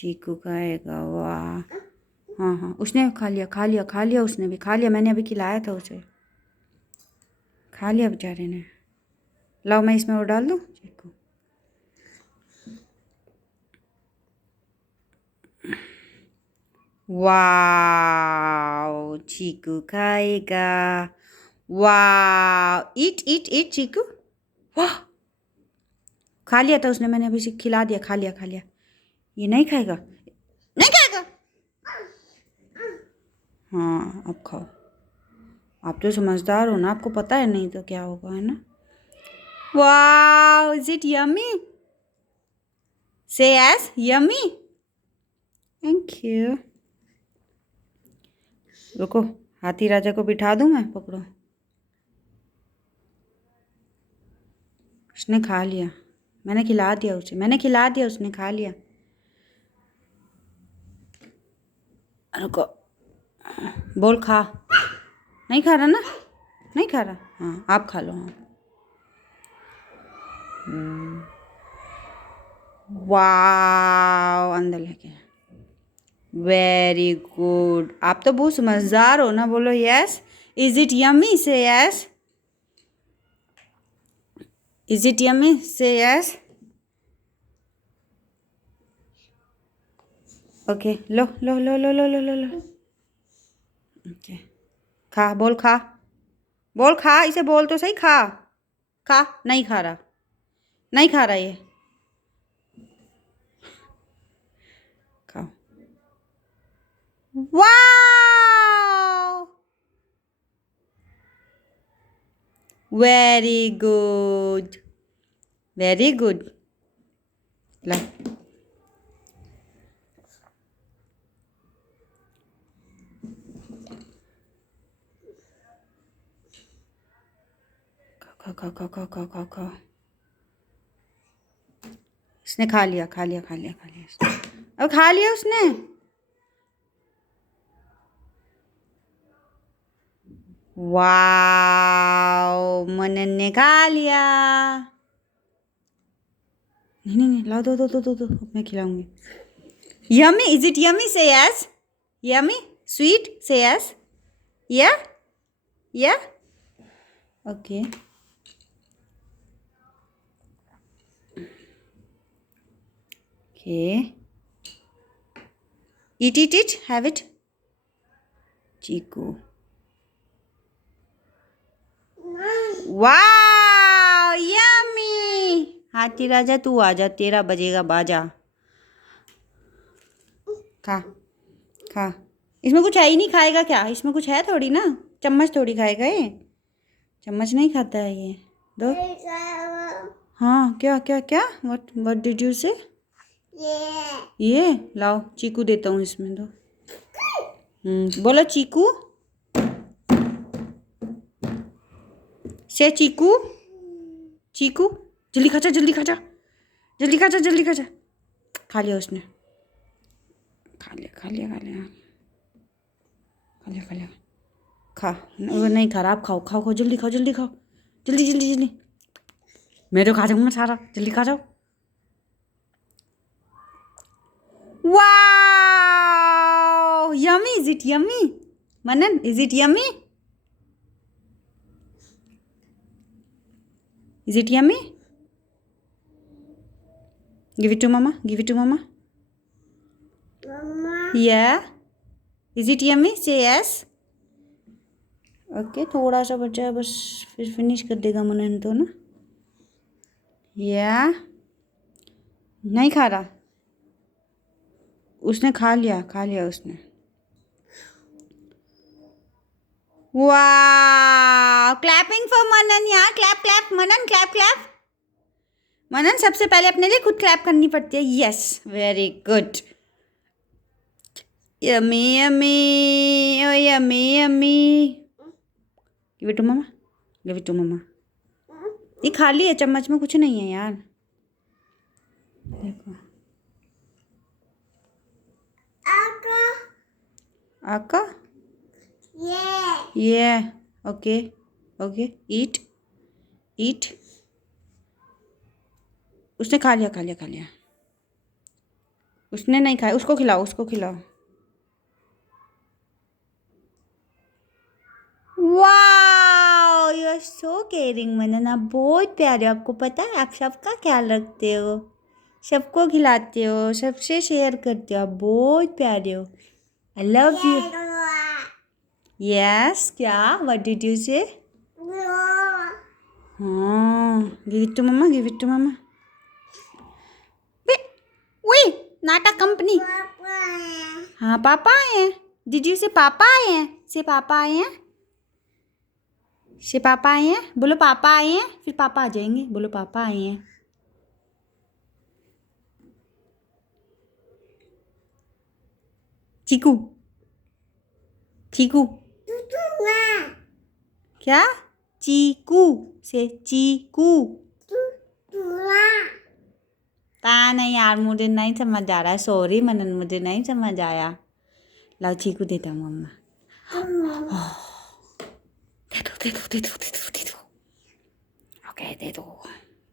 चीकू खाएगा, वाह। हाँ हाँ, उसने खा लिया, खा लिया, खा लिया, उसने भी खा लिया। मैंने अभी खिलाया था उसे, खा लिया बेचारे ने। लाओ मैं इसमें वो डाल दूँ चीकू। वाह, चीकू खाएगा। वाह, ईट ईट ईट चीकू। वाह, खा लिया था उसने, मैंने अभी से खिला दिया, खा लिया, खा लिया। ये नहीं खाएगा, नहीं खाएगा। हाँ अब खाओ, आप तो समझदार हो ना, आपको पता है नहीं तो क्या होगा, है ना। वाह, is it yummy? Say yes, yummy. Thank you. रुको, हाथी राजा को बिठा दूं मैं, पकड़ो। उसने खा लिया, मैंने खिला दिया उसे, मैंने खिला दिया, उसने खा लिया। रुको, बोल खा। नहीं खा रहा ना, नहीं खा रहा। हाँ आप खा लो। हाँ, वाह, अंदर लेके। वेरी गुड, आप तो बहुत समझदार हो ना। बोलो yes. Is it yummy? Say yes. Is it yummy? Say yes. Okay, low low low low low low low low. Okay, खा, बोल खा, बोल खा, इसे बोल तो सही, खा। खा, नहीं खा रहा, नहीं खा रहा ये। खाओ। वाह, वेरी गुड, वेरी गुड। ला, खा खा खा खा खा खा खा। उसने खा लिया, खा लिया, खा लिया, खा लिया उसने। अब खा लिया उसने। वाओ, मनन ने खा लिया। नहीं नहीं नहीं, लाओ, दो दो दो दो दो, मैं खिलाऊंगी। Yummy, is it yummy? Say yes. Yummy, sweet, say yes. Yeah, yeah, okay. Okay. Eat, eat, eat. Have it. Chikoo. वाह, यम्मी। हाथी राजा तू आजा, तेरा बजेगा बाजा। खा, खा। इसमें कुछ है ही नहीं, खाएगा क्या? इसमें कुछ है थोड़ी ना, चम्मच थोड़ी खाएगा ये, चम्मच नहीं खाता है ये। दो। हाँ, क्या क्या क्या, व्हाट डिड यू से? ये लाओ, चीकू देता हूँ इसमें, दो। बोलो चीकू। से चीकू, चीकू, जल्दी खा जा, जल्दी खा जा, जल्दी खा जा, जल्दी खा जा। खा लिया उसने, खा लिया, खा लिया, खा लिया, खा लिया, खा लिया। खा, वो नहीं खा रहा, आप खाओ, खाओ खाओ, जल्दी खाओ, जल्दी खाओ, जल्दी जल्दी जल्दी। मैं तो खा जाऊंगा सारा, जल्दी खा जाओ। वाह, yummy, is it yummy? Manan, is it yummy? Is it yummy? Give it to mamma, give it to mamma. Yeah, is it yummy? Say yes. Okay, थोड़ा सा बचा है बस, फिर फिनिश कर देगा मनन तो ना। या, नहीं खा रहा, उसने खा लिया, खा लिया उसने। वाह, क्लैपिंग फॉर मनन यार, clap clap, Manan clap clap. Manan सबसे पहले अपने लिए खुद क्लैप करनी पड़ती है। Yes, very good. Yummy yummy, oh yummy yummy. Give it to mamma, give it to mamma. ये खाली है, चम्मच में कुछ नहीं है यार, देखो। आका, ये, ओके, ओके, ईट, ईट। उसने खा लिया, खा लिया, खा लिया। उसने नहीं खाया, उसको खिलाओ, उसको खिलाओ। वाह, यू आर सो केयरिंग मनन, आप बहुत प्यारे हो। आपको पता है आप सबका ख्याल रखते हो, सबको खिलाते हो, सबसे शेयर करते हो, आप बहुत प्यारे हो। I love you. यस, क्या? What did you say? हाँ, give it to mamma, give it to mamma. वही नाटक कंपनी। हाँ, पापा आए हैं। डिड यू से पापा आए हैं? से पापा आए हैं, से पापा आए हैं। बोलो पापा आए हैं, फिर पापा आ जाएंगे। बोलो पापा आए हैं। चीकू, चीकू। क्या? चीकू से चीकू। पता नहीं यार, मुझे नहीं समझ आ रहा है। सॉरी मनन, मुझे नहीं समझ आया। लाओ चीकू देता हूँ मम्मा। दे दो, दे दो, दे दो, दे दो, दे दो। ओके, दे दो।